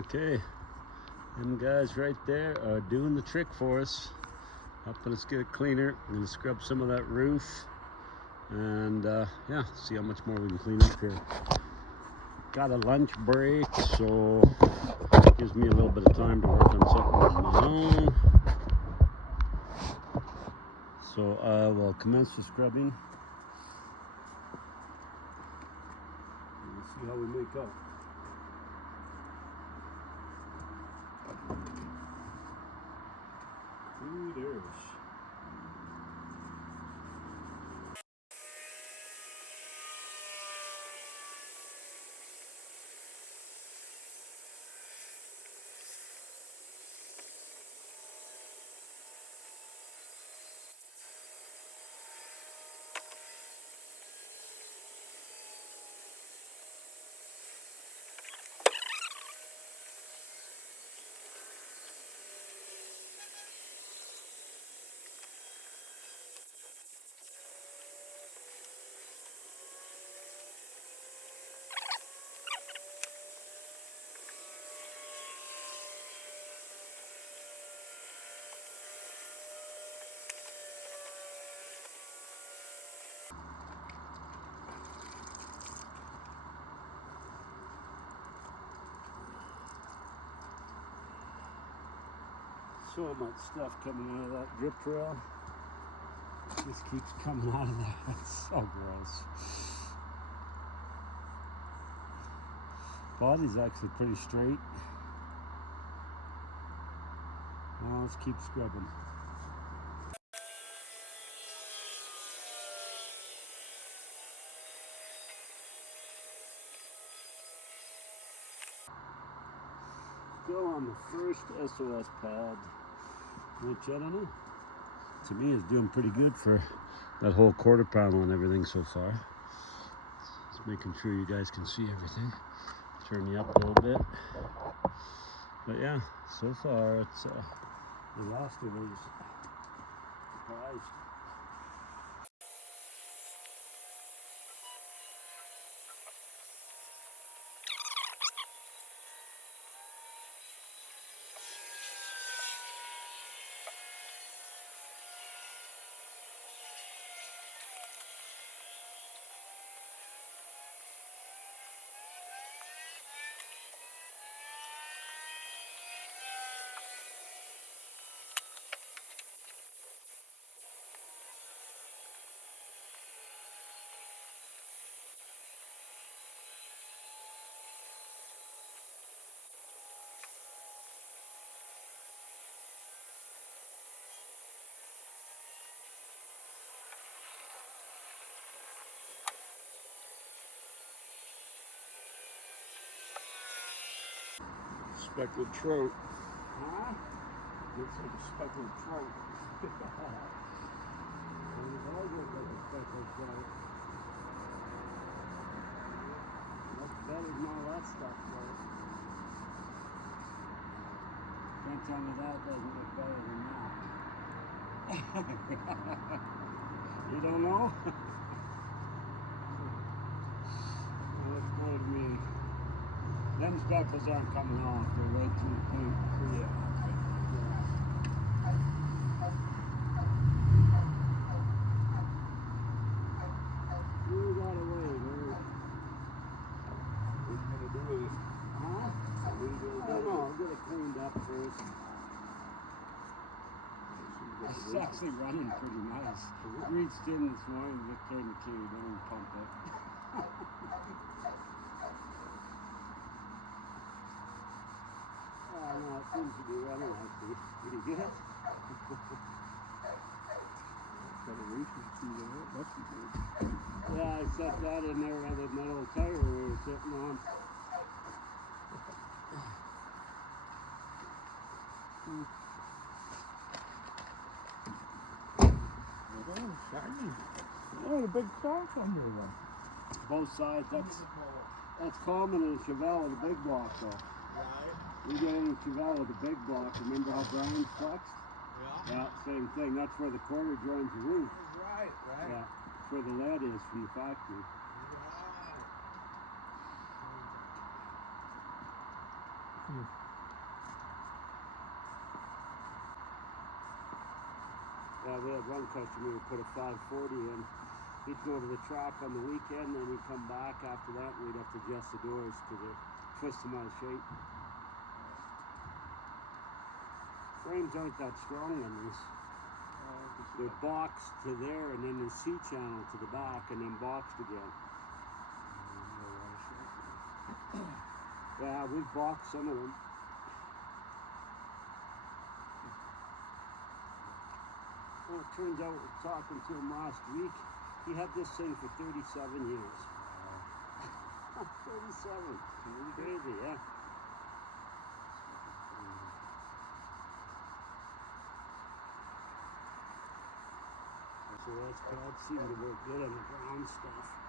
Okay, them guys right there are doing the trick for us. Helping us get it cleaner. I'm gonna scrub some of that roof and yeah, see how much more we can clean up here. Got a lunch break, so it gives me a little bit of time to work on something of my own. So I will commence the scrubbing. We'll see how we make out. Hooters. So much stuff coming out of that drip trail. This keeps coming out of there. It's so gross. Body's actually pretty straight. Well, let's keep scrubbing. Still on the first SOS pad, which I don't know, to me is doing pretty good for that whole quarter panel and everything so far. Just making sure you guys can see everything. Turn you up a little bit. But yeah, so far it's the last of it is surprised. Speckled trout. Huh? Looks like a speckled trout. It all looks like a speckled trout. That's better than all that stuff, though. Can't tell me that doesn't look better than that. You don't know? Well, looks good to me. Them speckles aren't coming off, they're right through the paint. Yeah. You got away, Larry. What are you gonna do with it? Huh? What are you gonna do? I don't know, I'll get it cleaned up first. It's actually running pretty nice. Reached in this morning, just turned the key, then pump it. No, it seems to be running actually pretty good. Got a racing speed in it, that's good. Yeah, I set that in there rather than that old tire we were sitting on. Oh, shiny. Oh, the big shark under one. Both sides, that's common in Chevelle, the big block though. Right. We get any Chevelle with a big block, remember how Brian's flexed? Yeah. Yeah, same thing. That's where the quarter joins the roof. Right. Yeah, that's where the lead is from the factory. Right. Yeah, we had one customer who put a 540 in. He'd go to the track on the weekend, then he'd come back after that, and we'd have to adjust the doors because they twist them out of shape. Frames aren't that strong on these. They're boxed to there, and then the C-channel to the back, and then boxed again. Yeah, we've boxed some of them. Well, it turns out, talking to him last week, he had this thing for 37 years. 37. Crazy, yeah. So that's pad seemed to work good on the ground stuff.